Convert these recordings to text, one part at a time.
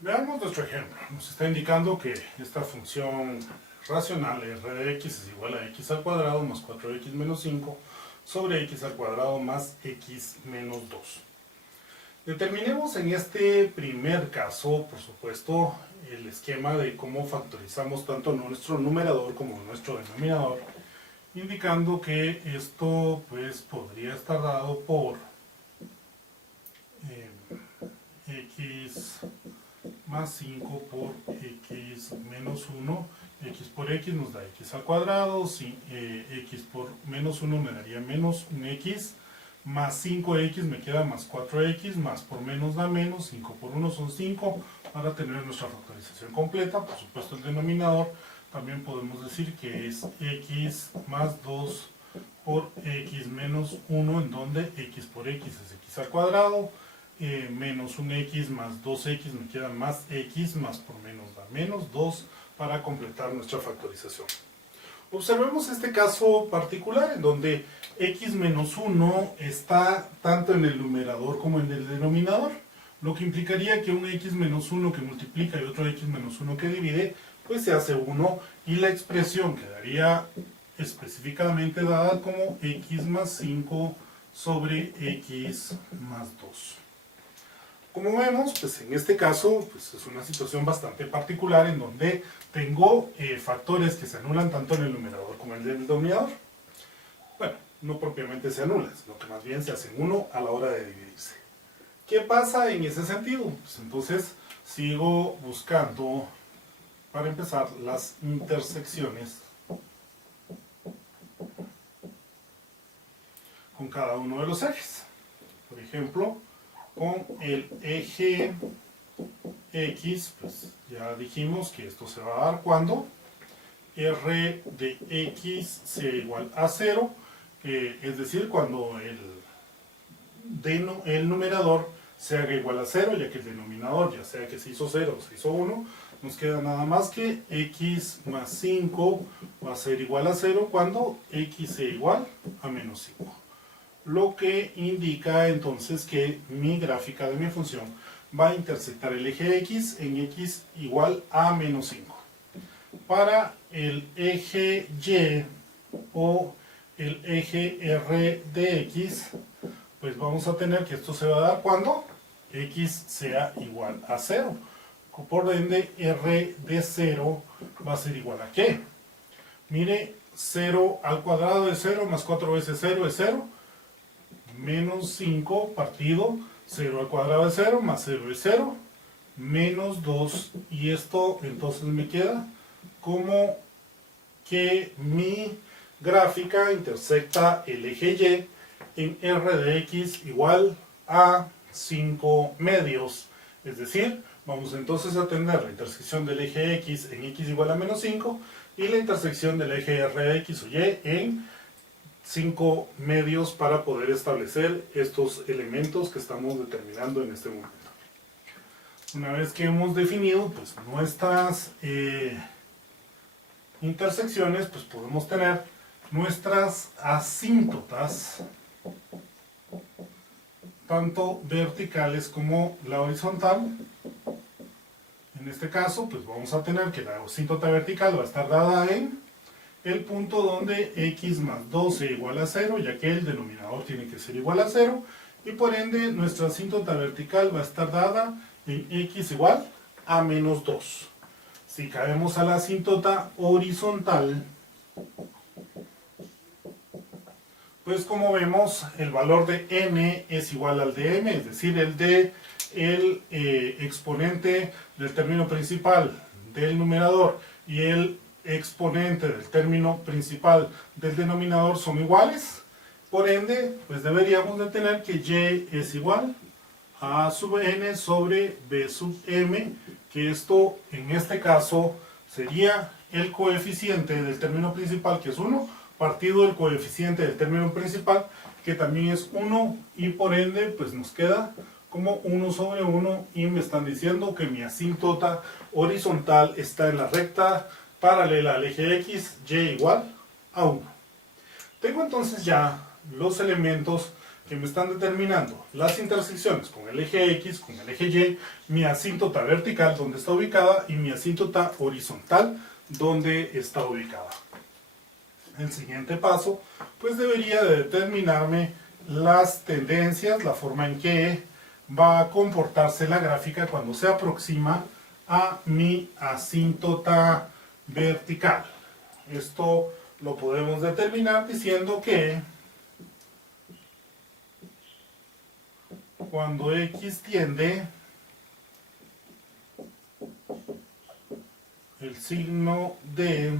Veamos nuestro ejemplo. Nos está indicando que esta función racional r de x es igual a x al cuadrado más 4x menos 5 sobre x al cuadrado más x menos 2. Determinemos en este primer caso, por supuesto, el esquema de cómo factorizamos tanto nuestro numerador como nuestro denominador, indicando que esto pues podría estar dado por x más 5 por x menos 1, x por x nos da x al cuadrado, x por menos 1 me daría menos un x, más 5x me queda más 4x, más por menos da menos, 5 por 1 son 5, para tener nuestra factorización completa. Por supuesto el denominador también podemos decir que es x más 2 por x menos 1, en donde x por x es x al cuadrado, menos un x más 2x me queda más x, más por menos da menos 2, para completar nuestra factorización. Observemos este caso particular en donde x menos 1 está tanto en el numerador como en el denominador, lo que implicaría que un x menos 1 que multiplica y otro x menos 1 que divide, pues se hace 1 y la expresión quedaría específicamente dada como x más 5 sobre x más 2. Como vemos, pues en este caso pues es una situación bastante particular en donde tengo factores que se anulan tanto en el numerador como en el denominador. Bueno, no propiamente se anulan, sino que más bien se hacen 1 a la hora de dividirse. ¿Qué pasa en ese sentido? Pues entonces sigo buscando, para empezar, las intersecciones con cada uno de los ejes. Por ejemplo, con el eje x, pues ya dijimos que esto se va a dar cuando r de x sea igual a 0, es decir, cuando el numerador se haga igual a 0, ya que el denominador, ya sea que se hizo 0 o se hizo 1, nos queda nada más que x más 5 va a ser igual a 0 cuando x sea igual a menos 5. Lo que indica entonces que mi gráfica de mi función va a intersectar el eje x en x igual a menos 5. Para el eje y o el eje r de x, pues vamos a tener que esto se va a dar cuando x sea igual a 0. Por ende, r de 0 va a ser igual a ¿qué? Mire, 0 al cuadrado de 0 más 4 veces 0 es 0. Menos 5 partido 0 al cuadrado de 0 más 0 es 0, menos 2, y esto entonces me queda como que mi gráfica intersecta el eje y en r de x igual a 5 medios, es decir, vamos entonces a tener la intersección del eje x en x igual a menos 5 y la intersección del eje r de x o y en 5 medios para poder establecer estos elementos que estamos determinando en este momento. Una vez que hemos definido pues, nuestras intersecciones, pues podemos tener nuestras asíntotas, tanto verticales como la horizontal. En este caso, pues vamos a tener que la asíntota vertical va a estar dada en el punto donde x más 2 sea igual a 0, ya que el denominador tiene que ser igual a 0, y por ende nuestra asíntota vertical va a estar dada en x igual a menos 2. Si caemos a la asíntota horizontal, pues como vemos el valor de n es igual al de m, es decir, el exponente del término principal del numerador y el exponente del término principal del denominador son iguales. Por ende, pues deberíamos de tener que y es igual a a sub n sobre b sub m, que esto en este caso sería el coeficiente del término principal, que es 1, partido del coeficiente del término principal, que también es 1, y por ende pues nos queda como 1 sobre 1, y me están diciendo que mi asíntota horizontal está en la recta paralela al eje x, y igual a 1. Tengo entonces ya los elementos que me están determinando las intersecciones con el eje X, con el eje Y, mi asíntota vertical donde está ubicada y mi asíntota horizontal donde está ubicada. El siguiente paso pues debería de determinarme las tendencias, la forma en que va a comportarse la gráfica cuando se aproxima a mi asíntota vertical. Esto lo podemos determinar diciendo que cuando X tiende, el signo de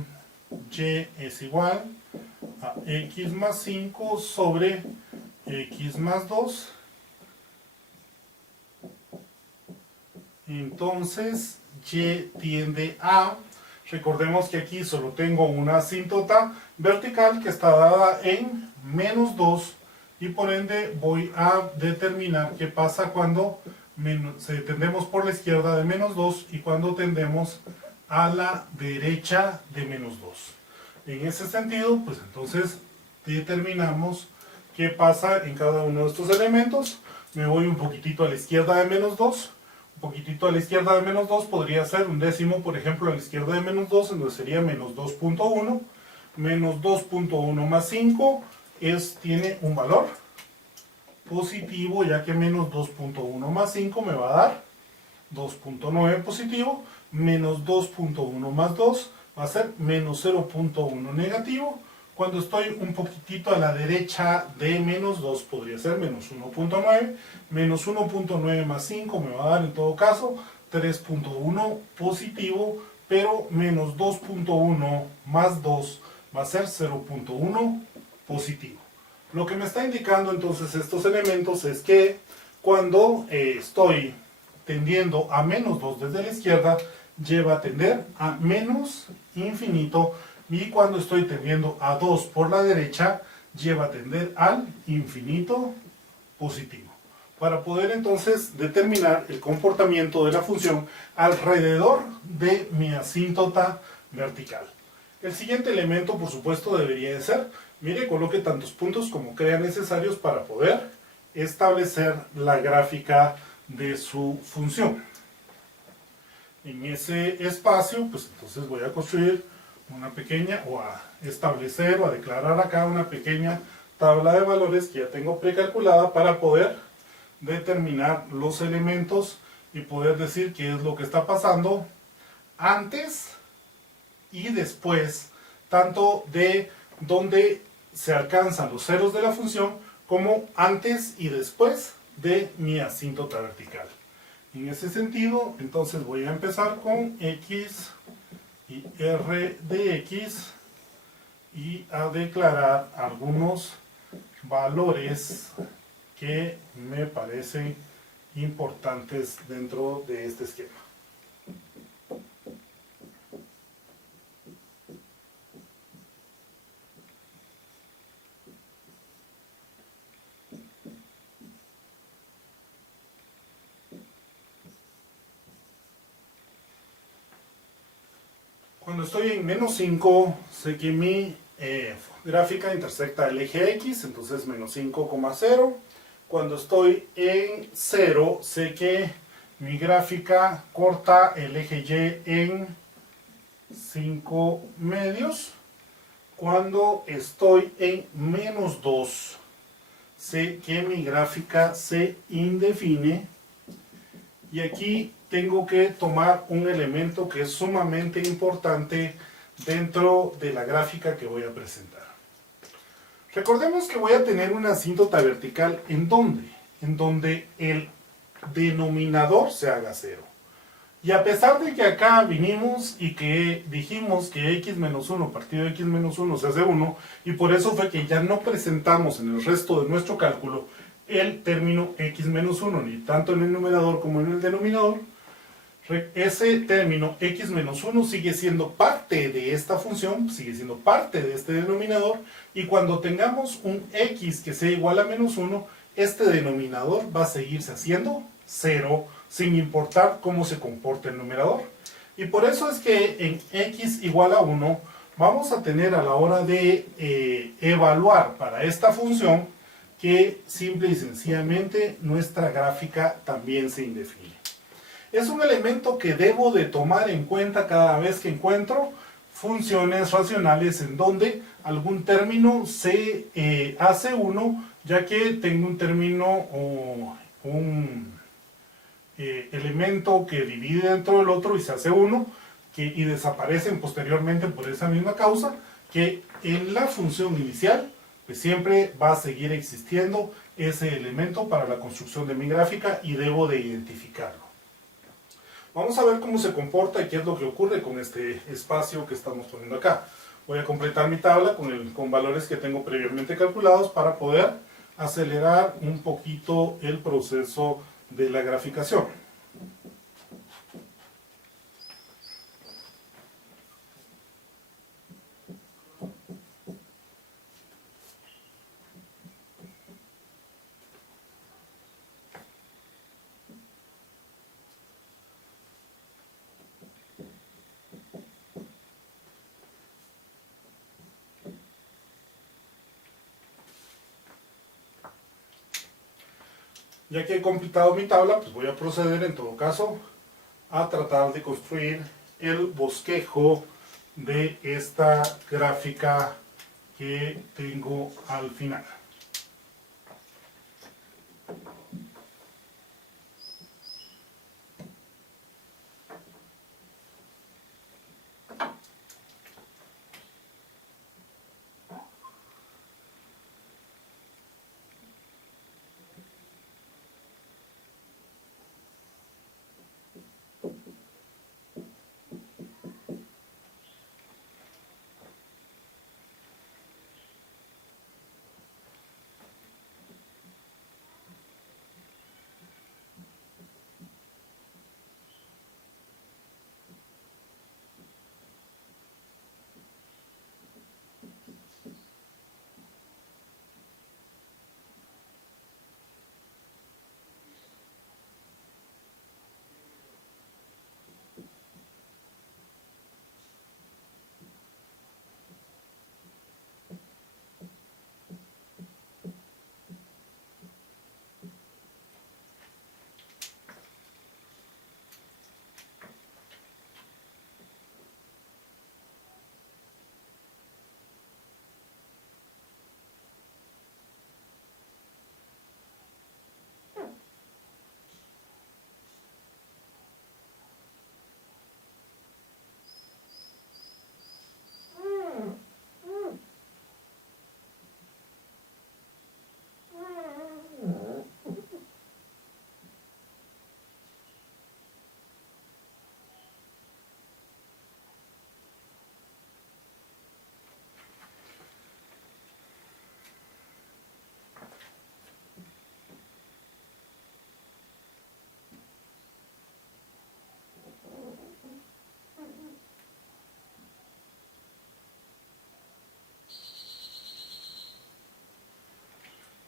Y es igual a X más 5 sobre X más 2. Entonces Y tiende a, recordemos que aquí solo tengo una asíntota vertical que está dada en menos 2 y por ende voy a determinar qué pasa cuando tendemos por la izquierda de menos 2 y cuando tendemos a la derecha de menos 2. En ese sentido, pues entonces determinamos qué pasa en cada uno de estos elementos. Me voy un poquitito a la izquierda de menos 2. Un poquitito a la izquierda de menos 2 podría ser un décimo, por ejemplo, a la izquierda de menos 2, entonces sería menos 2.1. Menos 2.1 más 5 tiene un valor positivo, ya que menos 2.1 más 5 me va a dar 2.9 positivo. Menos 2.1 más 2 va a ser menos 0.1 negativo. Cuando estoy un poquitito a la derecha de menos 2 podría ser menos 1.9. Menos 1.9 más 5 me va a dar en todo caso 3.1 positivo, pero menos 2.1 más 2 va a ser 0.1 positivo. Lo que me está indicando entonces estos elementos es que cuando estoy tendiendo a menos 2 desde la izquierda, lleva a tender a menos infinito, y cuando estoy tendiendo a 2 por la derecha, lleva a tender al infinito positivo. Para poder entonces determinar el comportamiento de la función alrededor de mi asíntota vertical. El siguiente elemento, por supuesto, debería de ser, mire, coloque tantos puntos como crea necesarios para poder establecer la gráfica de su función. En ese espacio, pues entonces voy a construir una pequeña, o a establecer o a declarar acá una pequeña tabla de valores que ya tengo precalculada para poder determinar los elementos y poder decir qué es lo que está pasando antes y después, tanto de donde se alcanzan los ceros de la función como antes y después de mi asíntota vertical. En ese sentido, entonces voy a empezar con X y R de X y a declarar algunos valores que me parecen importantes dentro de este esquema. Cuando estoy en menos 5, sé que mi gráfica intersecta el eje X, entonces menos 5,0. Cuando estoy en 0, sé que mi gráfica corta el eje Y en 5 medios. Cuando estoy en menos 2, sé que mi gráfica se indefine. Y aquí tengo que tomar un elemento que es sumamente importante dentro de la gráfica que voy a presentar. Recordemos que voy a tener una asíntota vertical ¿en dónde? En donde el denominador se haga 0. Y a pesar de que acá vinimos y que dijimos que x menos 1 partido de x menos 1 se hace 1, y por eso fue que ya no presentamos en el resto de nuestro cálculo el término x menos 1, ni tanto en el numerador como en el denominador, ese término x menos 1 sigue siendo parte de esta función, sigue siendo parte de este denominador, y cuando tengamos un x que sea igual a menos 1, este denominador va a seguirse haciendo 0, sin importar cómo se comporte el numerador. Y por eso es que en x igual a 1, vamos a tener a la hora de evaluar para esta función, que simple y sencillamente nuestra gráfica también se indefine. Es un elemento que debo de tomar en cuenta cada vez que encuentro funciones racionales en donde algún término se hace uno, ya que tengo un término o un elemento que divide dentro del otro y se hace uno, y desaparecen posteriormente por esa misma causa, que en la función inicial pues siempre va a seguir existiendo ese elemento para la construcción de mi gráfica y debo de identificarlo. Vamos a ver cómo se comporta y qué es lo que ocurre con este espacio que estamos poniendo acá. Voy a completar mi tabla con valores que tengo previamente calculados para poder acelerar un poquito el proceso de la graficación. Ya que he completado mi tabla, pues voy a proceder en todo caso a tratar de construir el bosquejo de esta gráfica que tengo al final.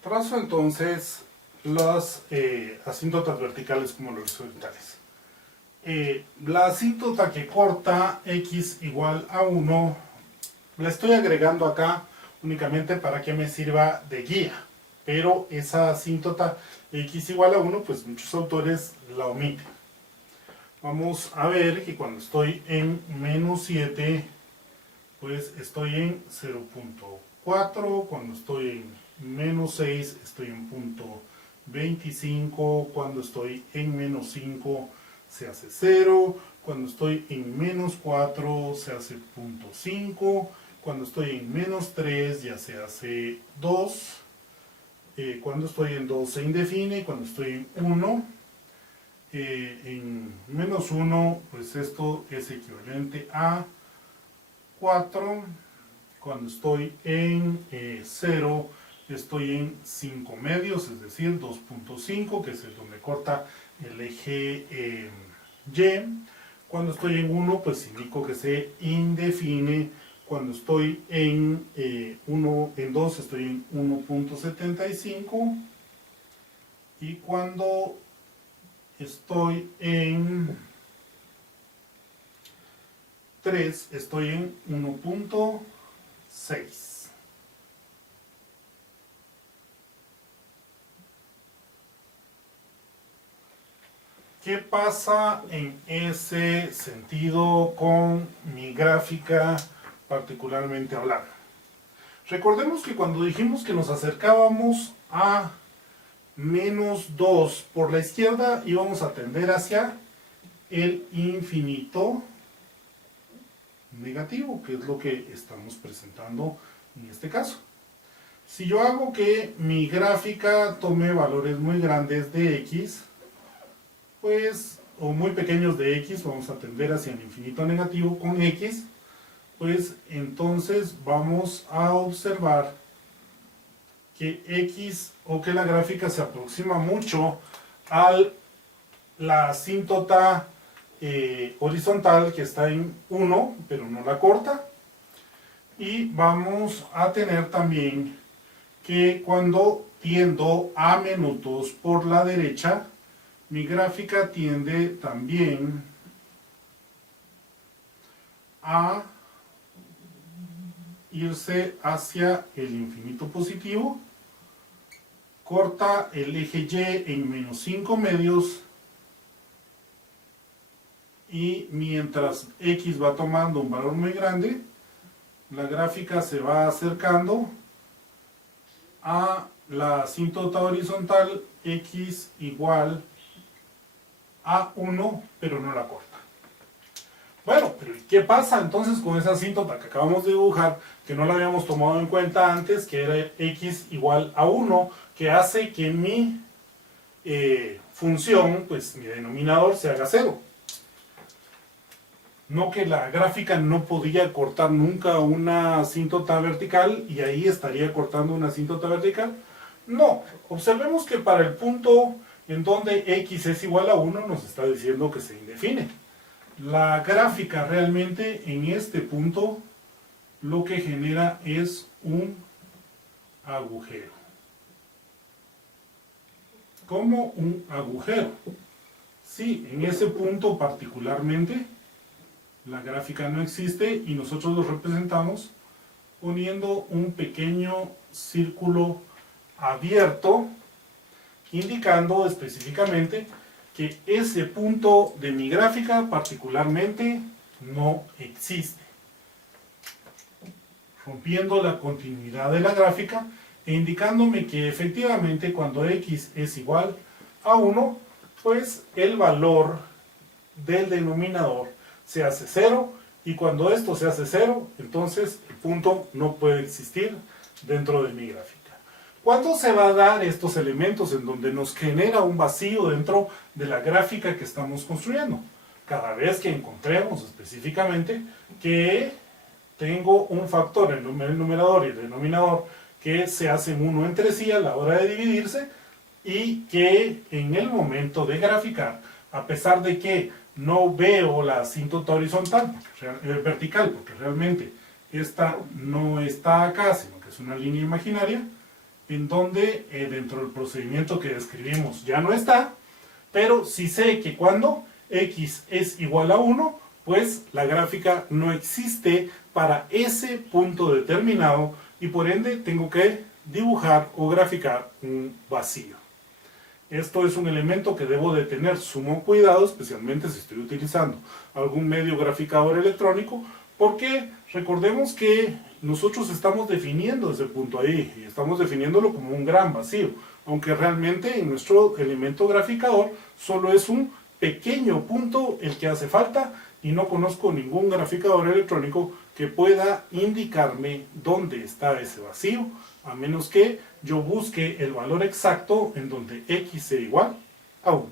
Trazo entonces las asíntotas verticales como los horizontales. La asíntota que corta x igual a 1, la estoy agregando acá únicamente para que me sirva de guía, pero esa asíntota x igual a 1, pues muchos autores la omiten. Vamos a ver que cuando estoy en menos 7, pues estoy en 0.4, cuando estoy en menos 6 estoy en punto 25, cuando estoy en menos 5 se hace 0, cuando estoy en menos 4 se hace punto 5, cuando estoy en menos 3 ya se hace 2, cuando estoy en 2 se indefine, cuando estoy en 1, en menos 1, pues esto es equivalente a 4, cuando estoy en 0, estoy en 5 medios, es decir, 2.5, que es el donde corta el eje Y. Cuando estoy en 1, pues indico que se indefine. Cuando estoy en 2, estoy en 1.75. Y cuando estoy en 3, estoy en 1.6. ¿Qué pasa en ese sentido con mi gráfica particularmente hablando? Recordemos que cuando dijimos que nos acercábamos a menos 2 por la izquierda íbamos a tender hacia el infinito negativo, que es lo que estamos presentando en este caso. Si yo hago que mi gráfica tome valores muy grandes de x, pues, o muy pequeños de x, vamos a tender hacia el infinito negativo con x, pues entonces vamos a observar que x o que la gráfica se aproxima mucho a la asíntota horizontal que está en 1, pero no la corta. Y vamos a tener también que cuando tiendo a menos 2 por la derecha, mi gráfica tiende también a irse hacia el infinito positivo, corta el eje Y en menos 5 medios, y mientras x va tomando un valor muy grande, la gráfica se va acercando a la asíntota horizontal x igual a 1, pero no la corta. Bueno, pero ¿qué pasa entonces con esa asíntota que acabamos de dibujar, que no la habíamos tomado en cuenta antes, que era x igual a 1, que hace que mi función, pues mi denominador se haga 0? No, que la gráfica no podía cortar nunca una asíntota vertical y ahí estaría cortando una asíntota vertical. No, observemos que para el punto en donde x es igual a 1 nos está diciendo que se indefine. La gráfica realmente en este punto lo que genera es un agujero. ¿Cómo un agujero? Sí, en ese punto particularmente la gráfica no existe y nosotros lo representamos poniendo un pequeño círculo abierto indicando específicamente que ese punto de mi gráfica particularmente no existe, rompiendo la continuidad de la gráfica e indicándome que efectivamente cuando x es igual a 1, pues el valor del denominador se hace 0, y cuando esto se hace 0, entonces el punto no puede existir dentro de mi gráfica. ¿Cuándo se va a dar estos elementos en donde nos genera un vacío dentro de la gráfica que estamos construyendo? Cada vez que encontremos específicamente que tengo un factor, el numerador y el denominador, que se hacen uno entre sí a la hora de dividirse, y que en el momento de graficar, a pesar de que no veo la asíntota horizontal, vertical, porque realmente esta no está acá, sino que es una línea imaginaria, en donde dentro del procedimiento que describimos ya no está, pero sí sé que cuando x es igual a 1, pues la gráfica no existe para ese punto determinado y por ende tengo que dibujar o graficar un vacío. Esto es un elemento que debo de tener sumo cuidado, especialmente si estoy utilizando algún medio graficador electrónico, porque recordemos que nosotros estamos definiendo ese punto ahí, y estamos definiéndolo como un gran vacío, aunque realmente en nuestro elemento graficador solo es un pequeño punto el que hace falta, y no conozco ningún graficador electrónico que pueda indicarme dónde está ese vacío, a menos que yo busque el valor exacto en donde x sea igual a 1.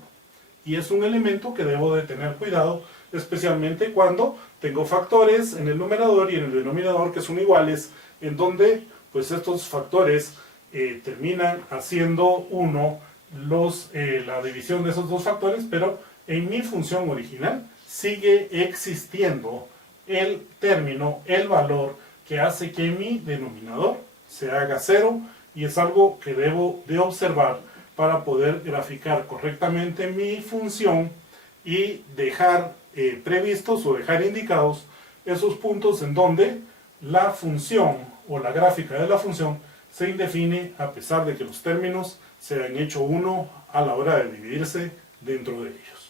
Y es un elemento que debo de tener cuidado, especialmente cuando tengo factores en el numerador y en el denominador que son iguales, en donde pues estos factores terminan haciendo 1 la división de esos dos factores, pero en mi función original sigue existiendo el término, el valor que hace que mi denominador se haga 0, y es algo que debo de observar para poder graficar correctamente mi función y dejar previstos o dejar indicados esos puntos en donde la función o la gráfica de la función se indefine a pesar de que los términos se han hecho 1 a la hora de dividirse dentro de ellos.